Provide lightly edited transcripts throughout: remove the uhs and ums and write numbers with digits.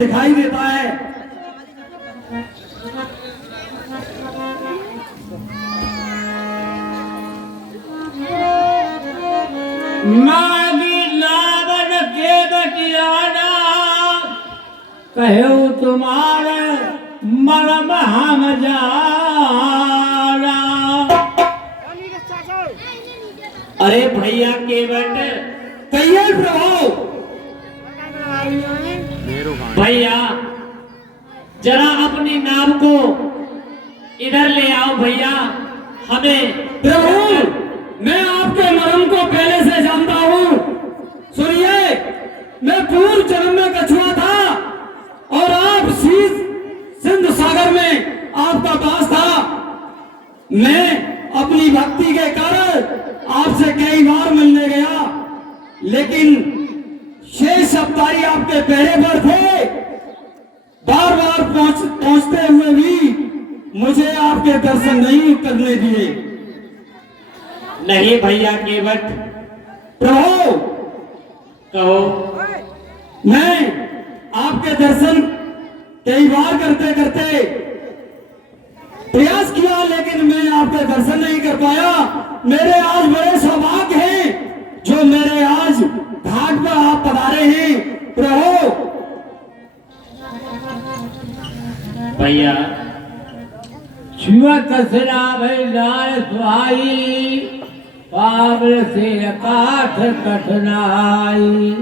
दिखाई देता है। मागी लावन के बटियाना कहूँ तुम्हारे मरम हम जाना। अरे भैया के बट कहिए प्रभु। भैया जरा अपनी नाव को इधर ले आओ भैया। हमें प्रभु मैं आपके मरम को पहले से जानता हूँ। सुनिए, मैं पूर्व जन्म में कछुआ था और आप सिंधु सागर में आपका दास था। मैं अपनी भक्ति के कारण आपसे कई बार मिलने गया, लेकिन शेष अवतारी आपके पहरे पर थे। बार बार पहुंचते हुए भी मुझे आपके दर्शन नहीं करने दिए। नहीं भैया केवट प्रभु कहो। मैं आपके दर्शन कई बार करते करते प्रयास किया, लेकिन मैं आपके दर्शन नहीं कर पाया। मेरे आज बड़े सौभाग्य हैं जो मेरे आज घाट पर आप पधारे हैं प्रभु। भैया छुआ कसरा भैलाए सुहाई पावर से काठ कठनाई।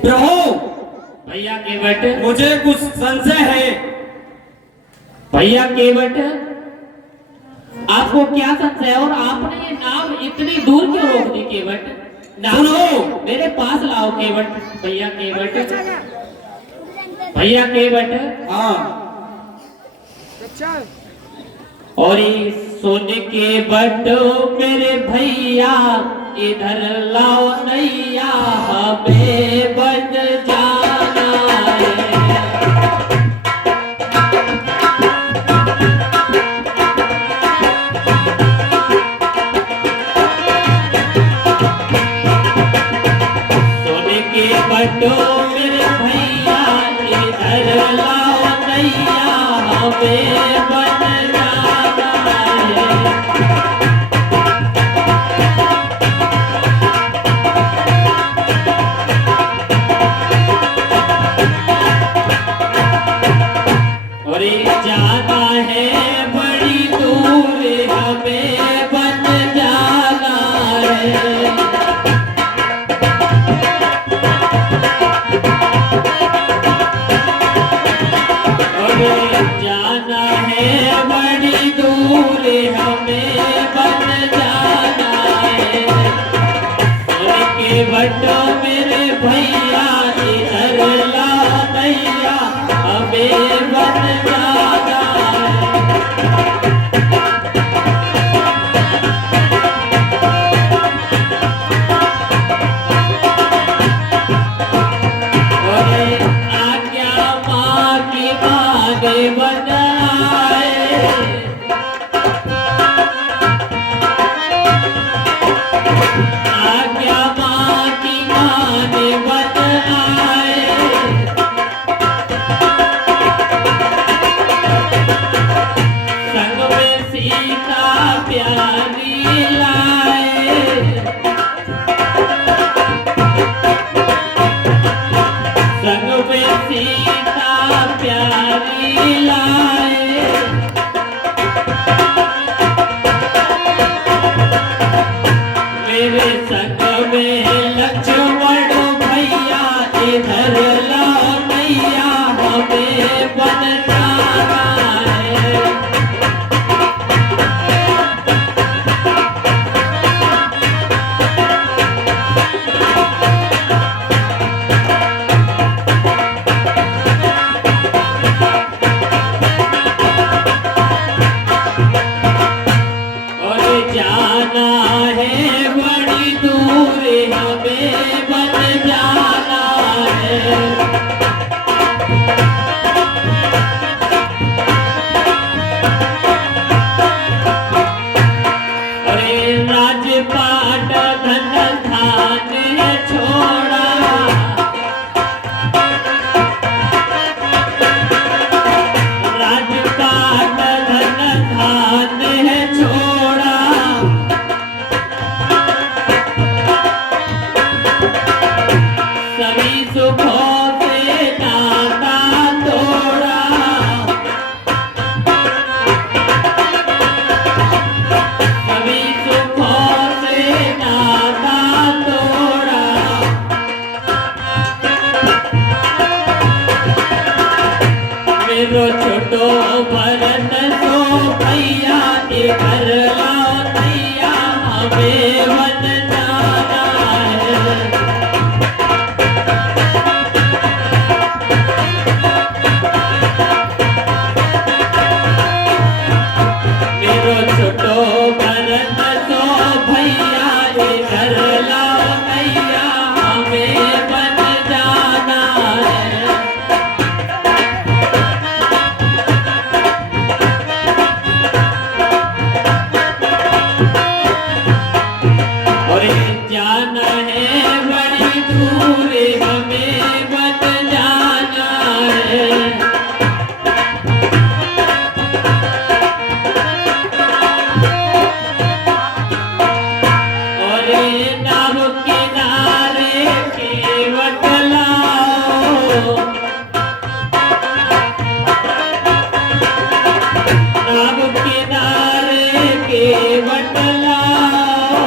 प्रभु भैया केवट मुझे कुछ संशय है। भैया केवट आपको क्या संशय है और आपने ये नाव इतनी दूर क्यों रोक दी केवट? नाव मेरे पास लाओ केवट। भैया केवट भैया केवट हाँ और ये सोने के बटो मेरे भैया इधर लाओ नैया हमें बन जाना है। सोने के बटो मेरे भैया इधर लाओ नैया हमें बन जाना है। और जाना है बड़ी दूर हमें बन जाना है। और जाना है बड़ी दूर हमें बन जाना है। और के बटो मेरे भैया इधर ला भैया हमें बन जाना है। और आज्ञा माँ की माने बनाए। आज्ञा माँ की माने बनाए। संग में सीता प्यारी लाए। संग में सीता प्यारी लाए। मेरे संग में लक्ष्मण भैया इधर लाओ नैया हमें बन जाना है। और जाना है बड़ी दूर हम भरत सो भैया इधर लाओ नैया हमें वन जाना है। मेरो छोटो भरत सो भैया इधर लाओ नैया हमें वन जाना है। और जाना है बड़ी दूर हमें वन जाना है। और नाव किनारे केवट लाओ, नाव किनारे केवट लाओ,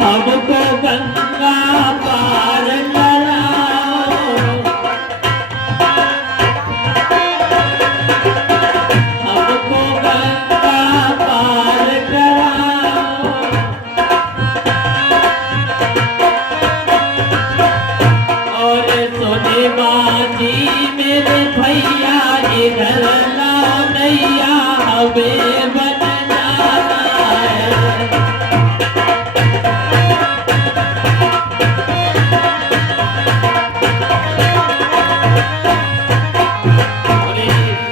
हमको गंगा पार कराओ, हमको गंगा पार कराओ। और सोने बाजी मेरे भैया इधर लाओ नैया हमें बन जाना है।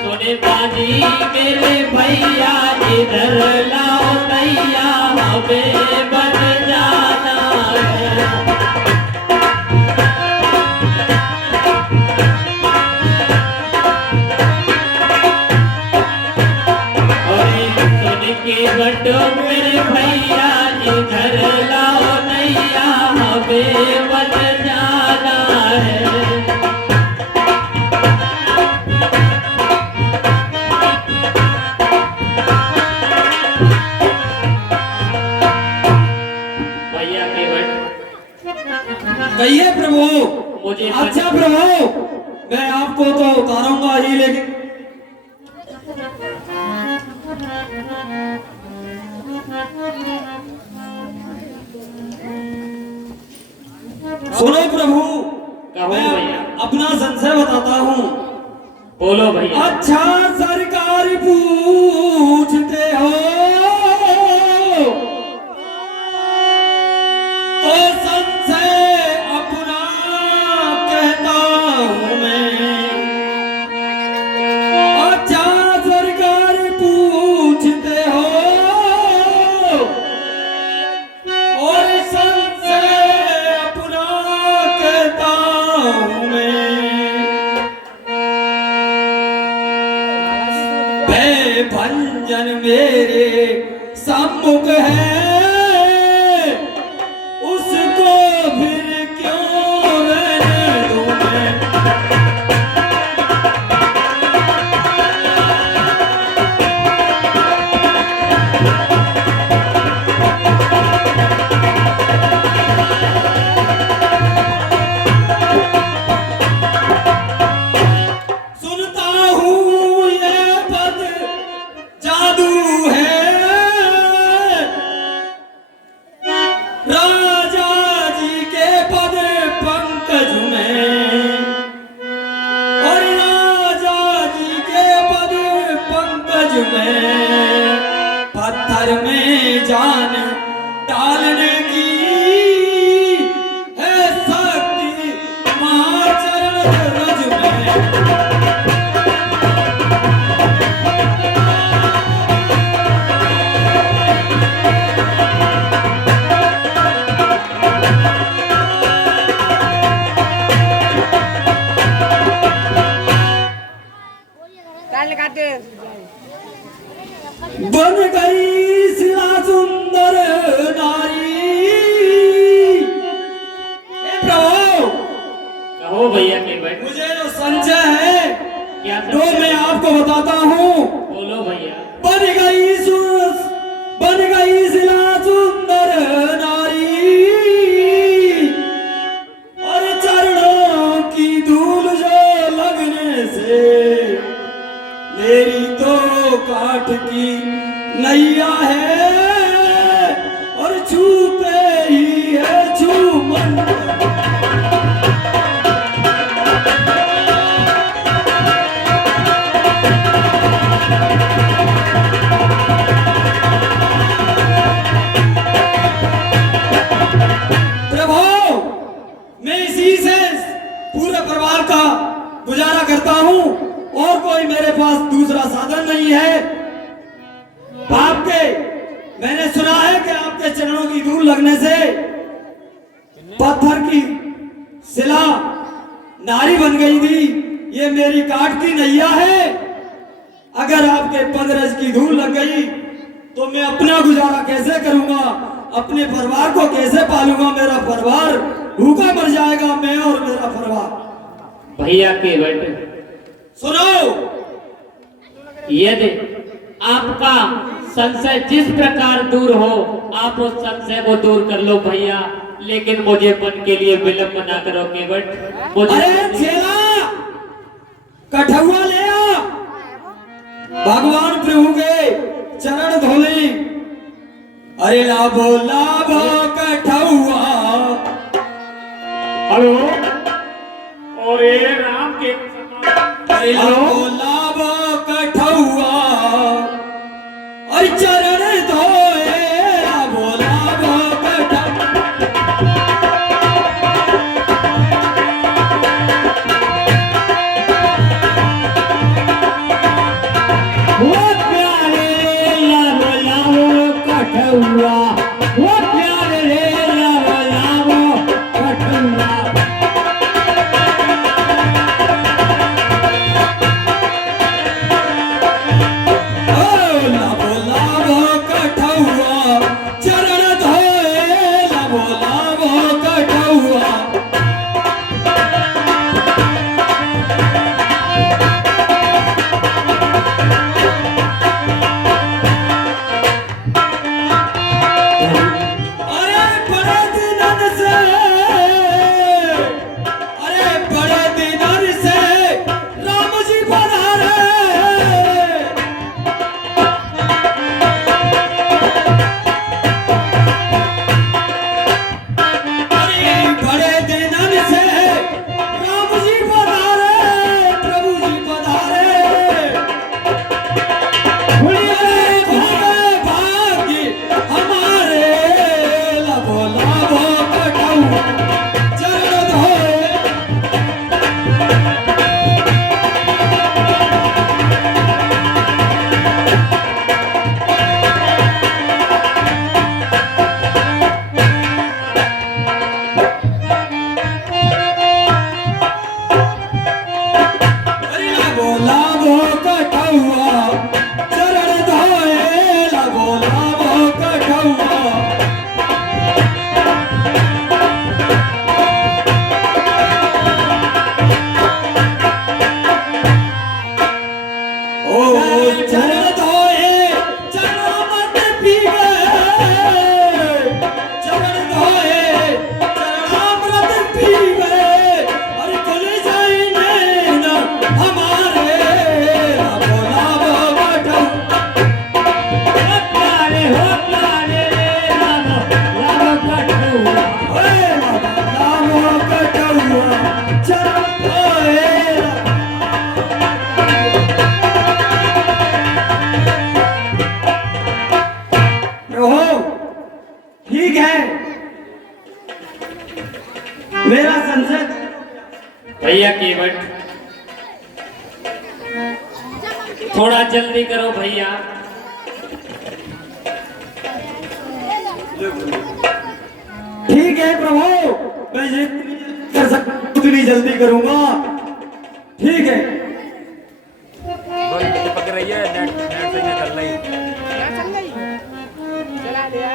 सोने बाजी मेरे भैया इधर लाओ नैया हमें बन जाना है। और सोने के बटो मेरे भैया इधर लाओ नैया हमें बन जाना है। भैया के बट कहिए प्रभु। मुझे अच्छा प्रभु, मैं आपको तो उतारूंगा ही, लेकिन सुनो प्रभु, कहो मैं भैया। अपना संशय बताता हूँ। बोलो भैया। अच्छा सरकार पूछते हो तो संशय अपना कहता हूँ मैं। अच्छा सरकार पूछते हो और संशय अपना कहता हूँ मैं। भंजन मेरे सम्मुख है, उसको फिर क्यों रहने दूं मैं। सुनता हूँ ये पद जादू है, राजा जी के पद पंकज में। और राजा जी के पद पंकज में पत्थर में जान डालने की है शक्ति महाचरण रज में। बन गई शिला सुंदर नारी। हे प्रभु, कहो भैया के बट मुझे जो संशय है क्या तो मैं आपको बताता हूँ। बोलो भैया। बन गई शिला सुंदर नारी और चरणों की नैया है और छूते ही है छूमन। पूरे परिवार का गुजारा करता हूँ और कोई मेरे पास दूसरा साधन नहीं है। आपके मैंने सुना है कि आपके चरणों की धूल लगने से पत्थर की शिला नारी बन गई थी। ये मेरी काट की नैया है। अगर आपके पदरज की धूल लग गई तो मैं अपना गुजारा कैसे करूंगा, अपने परिवार को कैसे पालूंगा? मेरा परिवार भूखा मर जाएगा, मैं और मेरा परिवार। भैया केवट सुनो, यदि आपका संशय जिस प्रकार दूर हो आप उस संशय को दूर कर लो भैया, लेकिन मुझे पन के लिए विलंब ना करो केवट। अरे चेला कठुआ ले आ, भगवान प्रभु के चरण धोले। अरे लाभो लाभो कठुआ। हेलो, और ये राम के अरे लाभो लाभो कठुआ और चरण धोए। लाभो लाभो कठुआ। वो प्यारे लाभो लाभो कठुआ, वो प्यारे लाभो लाभो कठुआ। मेरा संशय भैया केवट थोड़ा जल्दी करो भैया। ठीक है प्रभु, मैं ये कर सकता हूं, उतनी जल्दी करूंगा। ठीक है। पक रही है, नेट से निकल रही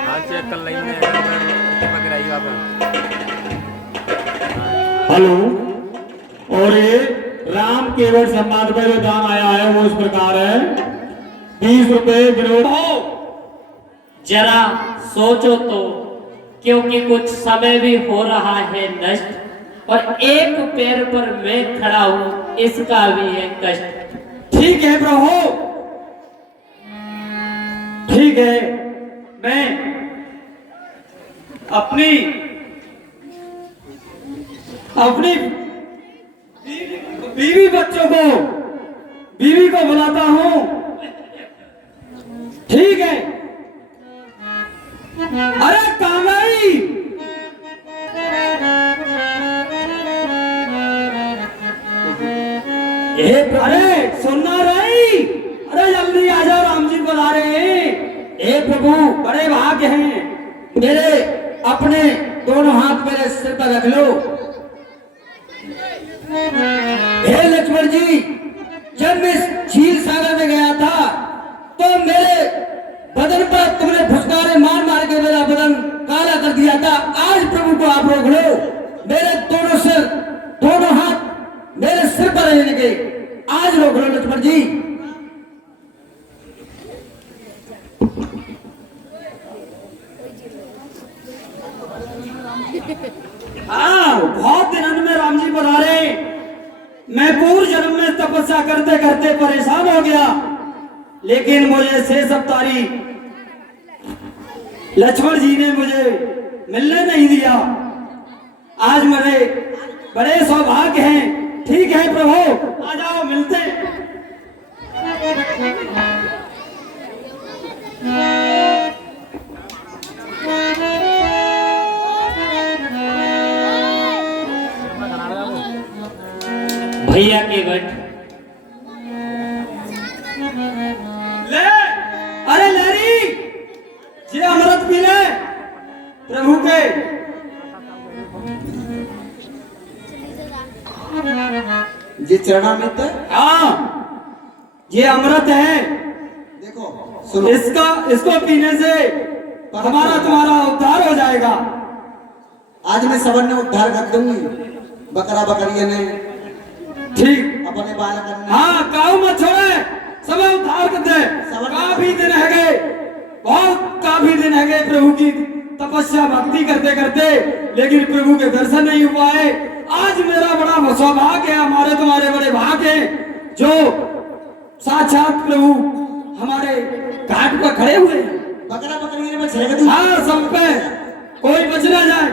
हाँ चेक कर रही है, पक रही है। हेलो, और ये राम केवट सम्मान का जो दाम आया है वो इस प्रकार है 20 रुपए विरोध। जरा सोचो तो, क्योंकि कुछ समय भी हो रहा है नष्ट और एक पैर पर मैं खड़ा हूं, इसका भी है कष्ट। ठीक है प्रभु, ठीक है, मैं अपनी अपनी बीवी को बुलाता हूं। ठीक है। अरे कामई, अरे सुनना रही, अरे जल्दी आ जाओ, राम जी बुला रहे हैं। हे प्रभु, बड़े भाग्य हैं मेरे, अपने दोनों हाथ मेरे सिर पर रख लो। हे लक्ष्मण जी, जब मैं क्षीर सागर में गया था तो मेरे बदन पर तुमने फुसकारे मार मार के मेरा बदन काला कर दिया था। आज प्रभु को आप रोक लो, मेरे दोनों हाथ मेरे सिर पर रहने के, आज रोक लो लक्ष्मण जी। हाँ, बहुत दिनों में राम जी बता रहे, मैं पूर्व जन्म में तपस्या करते करते परेशान हो गया, लेकिन मुझे शेष अवतारी लक्ष्मण जी ने मुझे मिलने नहीं दिया। आज मेरे बड़े सौभाग्य हैं। ठीक है प्रभु, आ जाओ, मिलते हैं। भैया केवट, ले, अरे लहरी, ये अमृत पी ले प्रभु के। ये चरणामृत है। हाँ, ये अमृत है। देखो सुनो, इसको पीने से हमारा तुम्हारा उद्धार हो जाएगा। आज मैं सबन ने उद्धार कर दूंगी, बकरा बकरिया ने ठीक, अपने बाल करने। हाँ, काऊ मत छोड़े, सब उद्धार कर दे। काफी दिन है गए, काफी दिन है गए प्रभु की तपस्या भक्ति करते करते, लेकिन प्रभु के दर्शन नहीं हुआ है। आज मेरा बड़ा सौभाग्य है, हमारे तुम्हारे बड़े भाग्य हैं, जो साक्षात प्रभु हमारे घाट पर खड़े हुए हैं। बकरा बकरिया में छेड़ दूं। हाँ, सब पे कोई बच ना जाए।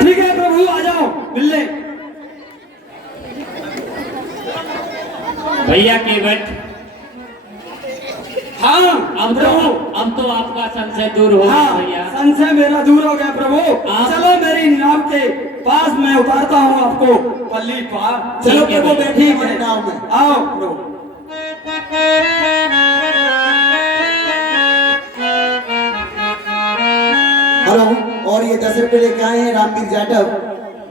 ठीक है प्रभु, आ जाओ, मिल ले। भैया केवट, हाँ, अब तो आपका संशय दूर हो गया हाँ, भैया। संशय मेरा दूर हो गया प्रभु। चलो मेरी नाव के पास मैं उतारता हूँ आपको पल्ली पार। चलो ठीक है प्रभु, भैया। बैठिए हमारी नाव में। आओ प्रभु। हेलो, और ये 10 रुपए लेके आए हैं रामवीर जाटव,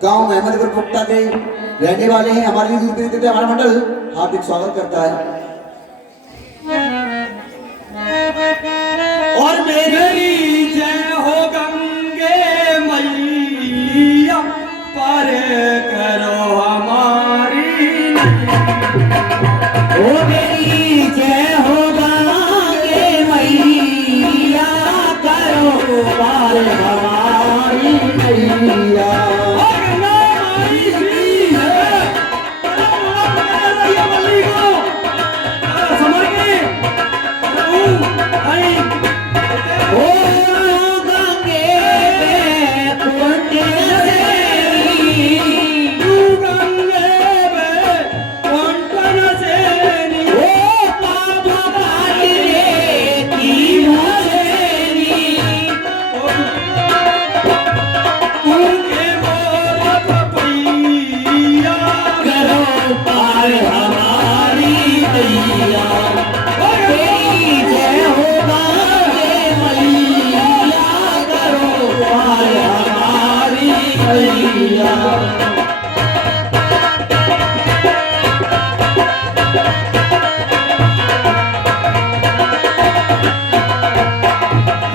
गांव अहमदपुर पुख्ता के रहने वाले हैं। हमारे लिए दूध खरीदते थे, हमारा मंडल हार्दिक स्वागत करता है। और मेरी जय हो गंगे मैया, पार करो हमारी नैया। ओ मेरी जय हो गंगे मैया, करो पार हमारी नैया। ओ गंगा माई की है, बल्ली को समझ गए भाई। ओ गंगे में पुण्य सेनी, तू गंगे में कौन सेनी, ओ पाप काटने की मुझेनी। उनके मोर पपैया, करो पार हमारी नैया। तेरी जय हो गंगे मैया, करो पार हमारी नैया।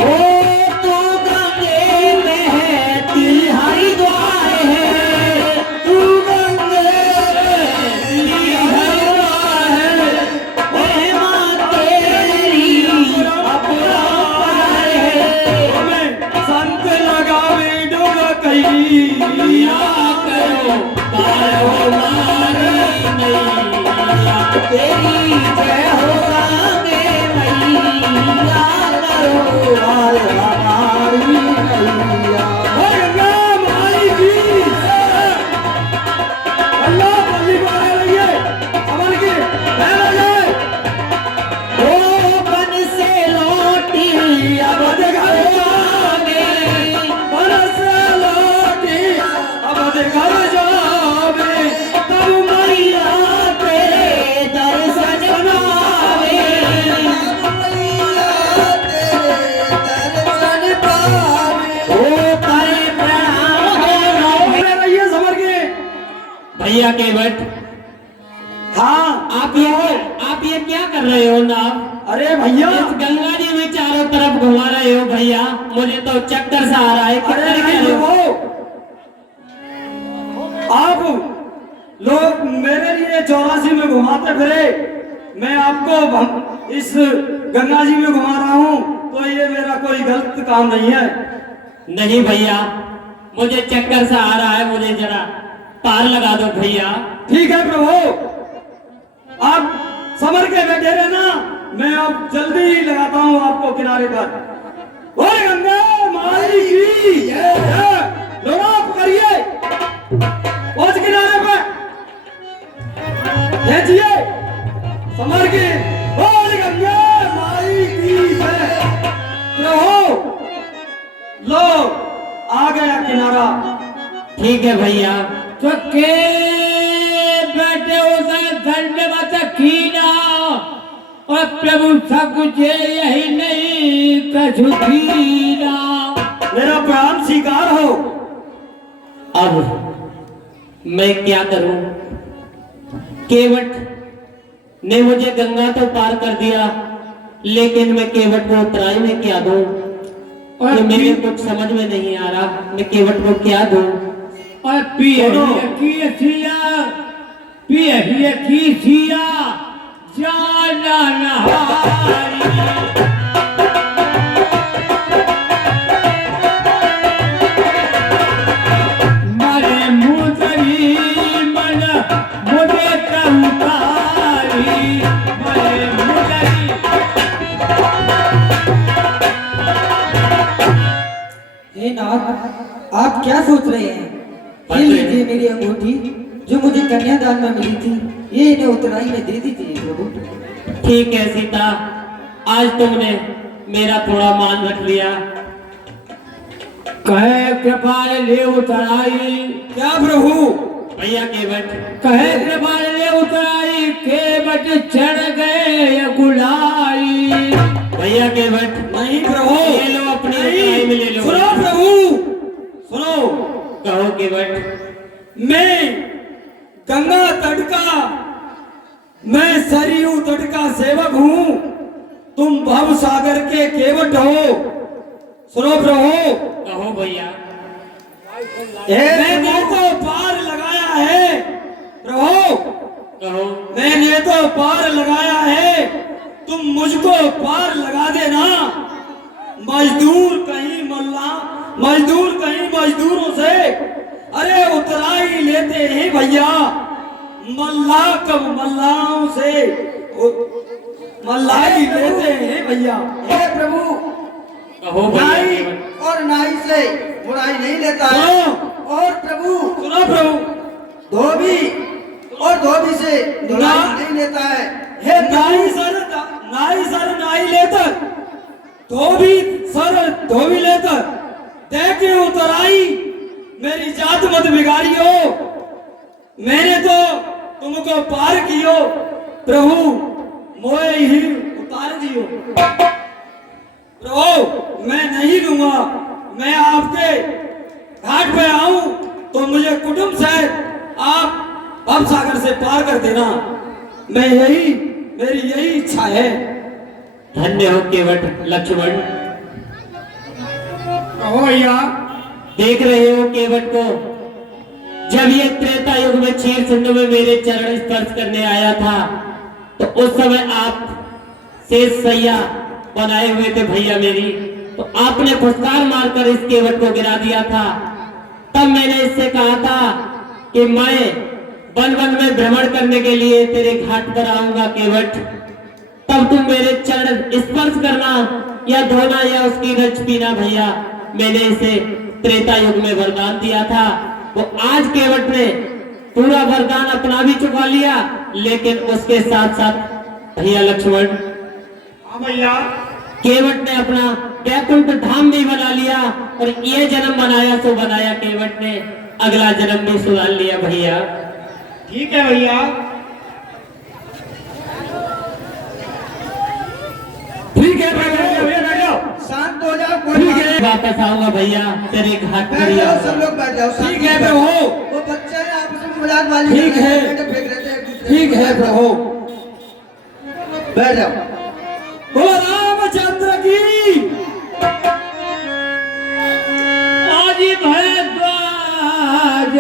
ओ तू गंगे में है, हरिद्वार है, तू गंगे में हरिद्वार है। ओए माँ तेरी अपराध है, संत लगावे डोल कैया, करो पार हमारी नैया। तेरी जय हो गंगे हाय हमारी मैया। और गंगा माई की अल्लाह बल्ली बना रही है समर की बहन ओ बन से लौटी अब घर जावे, बरस लौटी अब घर जावे तब मैया तेरे दर्शन पावे। ओ करे प्रणाम दोनों। रहिए समर के। भैया केवट हाँ आप ये क्या कर रहे हो ना? अरे भैया इस गंगा जी में चारों तरफ घुमा रहे हो भैया, मुझे तो चक्कर सा आ रहा है। अरे किधर नहीं गए हो? वो आप लोग मेरे लिए 84 में घुमाते फिरे, मैं आपको इस गंगा जी में घुमा रहा हूँ, तो ये मेरा कोई गलत काम नहीं है। नहीं भैया, मुझे चक्कर सा आ रहा है, मुझे जरा पार लगा दो भैया। ठीक है प्रभु, आप समर के बैठे रहना, मैं अब जल्दी ही लगाता हूँ आपको किनारे पर। और गंगा माई की जय, लोग आप करिए पहुंच किनारे पे भेजिए समर की। और गंगा माई की जय। प्रभु लो आ गया किनारा। ठीक है भैया। तो के बैठे उधर धन्यवाद कीना, और प्रभु सब कुछ यही नहीं कछु कीना। मेरा प्राण स्वीकार हो। अब मैं क्या करूं? केवट ने मुझे गंगा तो पार कर दिया, लेकिन मैं केवट को उतराई में क्या दूं? और मेरे कुछ समझ में नहीं आ रहा, मैं केवट को क्या दूं? और पिए की सिया जाना नहारी। मरे मुदरी मन मुझे कंकारी, मरे मुदरी। हे नाथ, आप क्या सोच रहे हैं? ये लीजिए मेरी अंगूठी जो मुझे कन्यादान में मिली थी, ये इन्हें उतराई में दे दीजिए प्रभु। ठीक है सीता, आज तुमने मेरा थोड़ा मान रख लिया। कहे कृपाल ले उतराई। क्या प्रभु? भैया केवट कहे कृपाल ले उतराई, केवट चढ़ गए गुलाई। भैया केवट नहीं प्रभु, ले लो अपनी उतराई में ले लो। सुनो प्रभु, सुनो। कहो केवट। मैं गंगा तट का, मैं सरयू तट का सेवक हूँ, तुम भव सागर के केवट हो। सुनो प्रभु। कहो भैया। मैंने तो पार लगाया है प्रभु, कहो। मैंने तो पार लगाया है, तुम मुझको पार लगा देना। मजदूर कहीं मजदूरों से अरे उतराई लेते हैं भैया, मल्लाह कब मल्लाहों से मल्लाई लेते हैं भैया। हे प्रभु, कहो भैया नाई केवट। और नाई से बुराई नहीं लेता है, सुनो। और प्रभु सुनो प्रभु, धोबी और धोबी से धुलाई नहीं लेता है। हे नाई सर नाई लेकर, धोबी सर धोबी लेकर, देखे उतराई मेरी जात मत बिगाड़ियो, मैंने तो तुमको पार कियो प्रभु, मोए ही उतार दियो। प्रभु मैं नहीं लूंगा, मैं आपके घाट पे आऊं तो मुझे कुटुंब से आप भव सागर से पार कर देना, मैं मेरी यही इच्छा है। धन्य हो केवट लक्ष्मण। कहो भैया। देख रहे हो केवट को, जब ये त्रेता युग में क्षीर सिंधु में मेरे चरण स्पर्श करने आया था, तो उस समय आप शेष सैया बनाए हुए थे भैया मेरी, तो आपने फुसकार मारकर इस केवट को गिरा दिया था। तब मैंने इससे कहा था कि मैं वन वन में भ्रमण करने के लिए तेरे घाट पर आऊंगा केवट, तब तुम मेरे चरण स्पर्श करना, या धोना या उसकी रच पीना भैया मैंने इसे त्रेता युग में वरदान दिया था। वो आज केवट ने पूरा वरदान अपना भी चुका लिया, लेकिन उसके साथ साथ भैया लक्ष्मण हाँ भैया, केवट ने अपना वैकुंठ धाम भी बना लिया और ये जन्म बनाया तो बनाया केवट ने, अगला जन्म भी सुधार लिया भैया। ठीक है भैया। ठीक है प्रभु, भैया बैठ जाओ। शांत हो जाओ, कोई ठीक बात है। वापस आऊंगा भैया तेरे घाट पर बैठ ही जाओ, आऊंगा। सब लोग बैठ जाओ। शांत ठीक है हो जाओ। प्रभु, वो बच्चे हैं आपस में मजाक वाली ठीक कर रहे हैं, है। बेटे फेंक रहे थे एक दूसरे ठीक को। है प्रभु। बैठ जाओ। बोलो रामचंद्र की। आज भरद्वाज